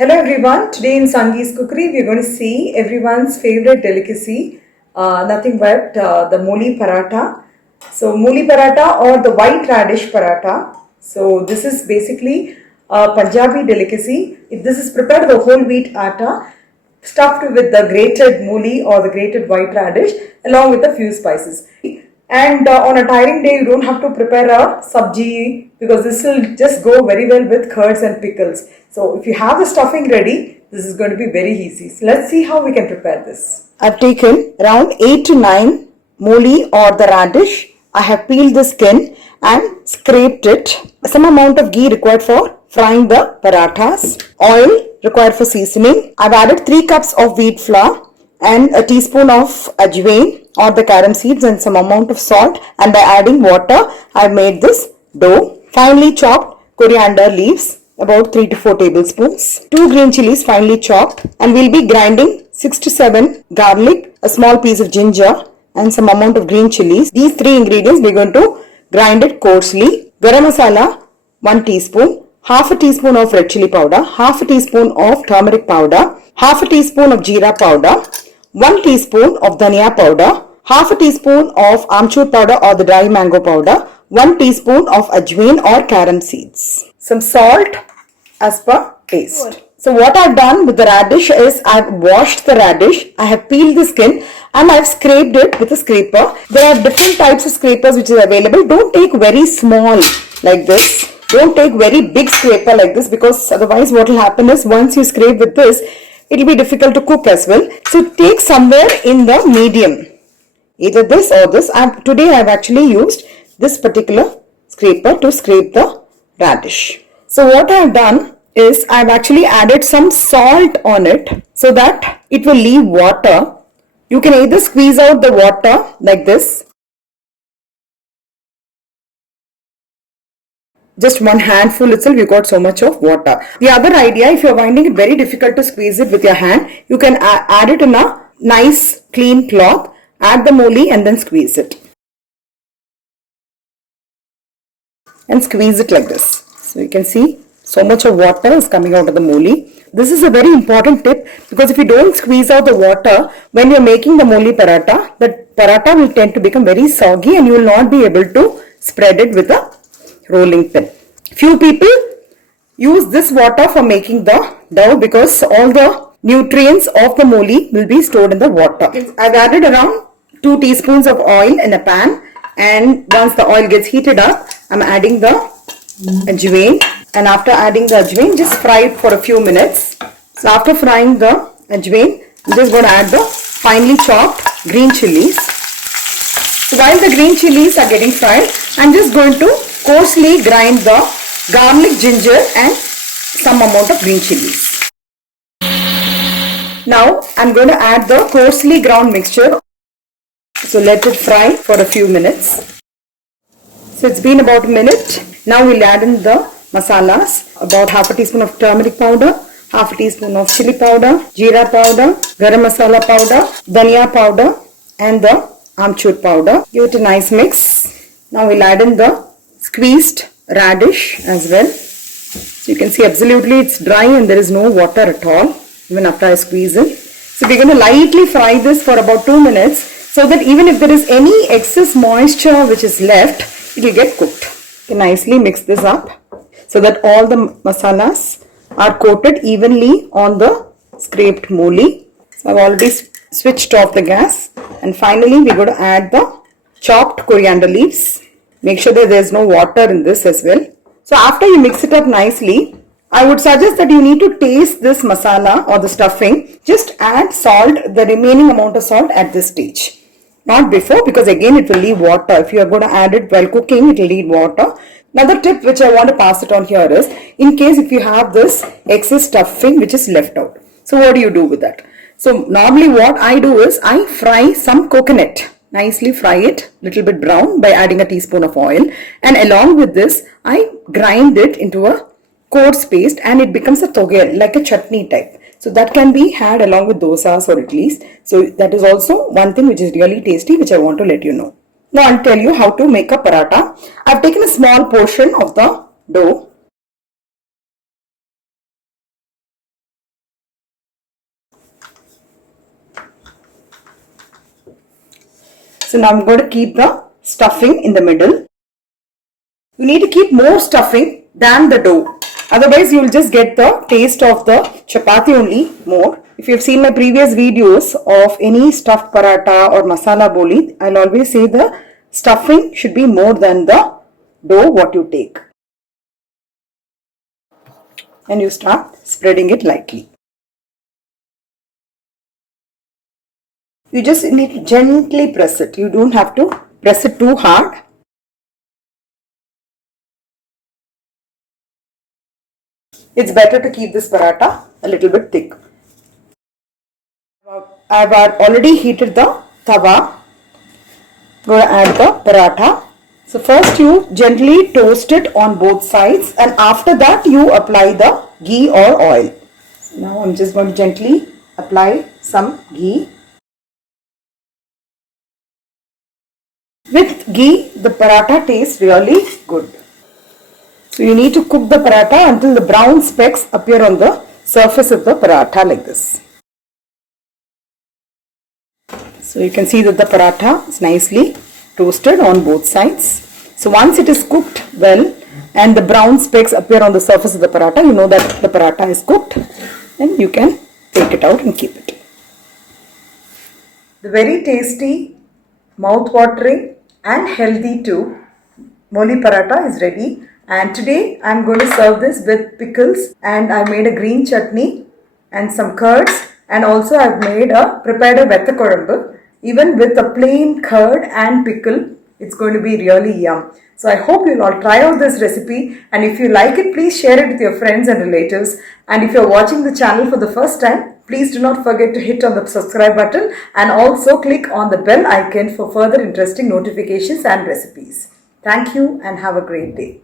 Hello everyone, today in Sangee's Cookery we are going to see everyone's favorite delicacy, nothing but the moli paratha. So moli paratha or the white radish paratha. So this is basically a Punjabi delicacy. This is prepared with whole wheat atta stuffed with the grated moli or the grated white radish along with a few spices. And on a tiring day, you don't have to prepare a sabji because this will just go very well with curds and pickles. So if you have the stuffing ready, this is going to be very easy. So let's see how we can prepare this. I've taken around 8 to 9 moli or the radish. I have peeled the skin and scraped it. Some amount of ghee required for frying the parathas. Oil required for seasoning. I've added 3 cups of wheat flour and a teaspoon of ajwain or the carom seeds and some amount of salt, and by adding water I have made this dough. Finely chopped coriander leaves about 3 to 4 tablespoons, 2 green chilies finely chopped, and we'll be grinding 6 to 7 garlic, a small piece of ginger and some amount of green chilies. These 3 ingredients we're going to grind it coarsely. Garam masala 1 teaspoon, half a teaspoon of red chili powder, half a teaspoon of turmeric powder, half a teaspoon of jeera powder, 1 teaspoon of dhania powder, half a teaspoon of amchur powder or the dry mango powder, 1 teaspoon of ajwain or carom seeds. Some salt as per taste. So what I've done with the radish is I've washed the radish, I have peeled the skin and I've scraped it with a scraper. There are different types of scrapers which is available. Don't take very small like this. Don't take very big scraper like this because otherwise what will happen is once you scrape with this, it will be difficult to cook as well. So take somewhere in the medium, either this or this. Today I have actually used this particular scraper to scrape the radish. So what I have done is I have actually added some salt on it so that it will leave water. You can either squeeze out the water like this. Just one handful itself, you got so much of water. The other idea, if you are finding it very difficult to squeeze it with your hand, you can add it in a nice clean cloth, add the moli and then squeeze it. And squeeze it like this. So you can see so much of water is coming out of the moli. This is a very important tip because if you don't squeeze out the water when you are making the moli paratha, the paratha will tend to become very soggy and you will not be able to spread it with a rolling pin. Few people use this water for making the dough because all the nutrients of the moli will be stored in the water. I've added around 2 teaspoons of oil in a pan, and once the oil gets heated up, I'm adding the ajwain, and after adding the ajwain, just fry it for a few minutes. So after frying the ajwain, I'm just going to add the finely chopped green chilies. So while the green chilies are getting fried, I'm just going to coarsely grind the garlic, ginger and some amount of green chilies. Now I'm going to add the coarsely ground mixture. So let it fry for a few minutes. So it's been about a minute. Now we'll add in the masalas. About half a teaspoon of turmeric powder, half a teaspoon of chili powder, jeera powder, garam masala powder, dhania powder and the amchur powder. Give it a nice mix. Now we'll add in the squeezed radish as well. So you can see absolutely it's dry and there is no water at all even after I squeeze it. So we're going to lightly fry this for about 2 minutes so that even if there is any excess moisture which is left, it will get cooked. You can nicely mix this up so that all the masalas are coated evenly on the scraped moli. So I've already switched off the gas, and finally we're going to add the chopped coriander leaves. Make sure that there is no water in this as well. So after you mix it up nicely, I would suggest that you need to taste this masala or the stuffing. Just add salt, the remaining amount of salt at this stage. Not before, because again it will leave water. If you are going to add it while cooking, it will leave water. Another tip which I want to pass it on here is, in case if you have this excess stuffing which is left out. So what do you do with that? So normally what I do is I fry some coconut. Nicely fry it little bit brown by adding a teaspoon of oil, and along with this I grind it into a coarse paste and it becomes a toge, like a chutney type. So that can be had along with dosas or idlis. So that is also one thing which is really tasty, which I want to let you know. Now I'll tell you how to make a paratha. I've taken a small portion of the dough So now I'm going to keep the stuffing in the middle. You need to keep more stuffing than the dough. Otherwise, you will just get the taste of the chapati only more. If you have seen my previous videos of any stuffed paratha or masala boli, I'll always say the stuffing should be more than the dough what you take. And you start spreading it lightly. You just need to gently press it. You don't have to press it too hard. It's better to keep this paratha a little bit thick. I've already heated the tawa. Going to add the paratha. So first you gently toast it on both sides, and after that you apply the ghee or oil. So now I'm just going to gently apply some ghee. With ghee, the paratha tastes really good. So you need to cook the paratha until the brown specks appear on the surface of the paratha like this. So you can see that the paratha is nicely toasted on both sides. So once it is cooked well and the brown specks appear on the surface of the paratha, you know that the paratha is cooked, and you can take it out and keep it. The very tasty, mouth-watering and healthy too moli paratha is ready. And today I am going to serve this with pickles, and I made a green chutney and some curds, and also I have prepared a vetta kolambu. Even with a plain curd and pickle, it's going to be really yum. So I hope you'll all try out this recipe, and if you like it, please share it with your friends and relatives. And if you're watching the channel for the first time, please do not forget to hit on the subscribe button and also click on the bell icon for further interesting notifications and recipes. Thank you and have a great day.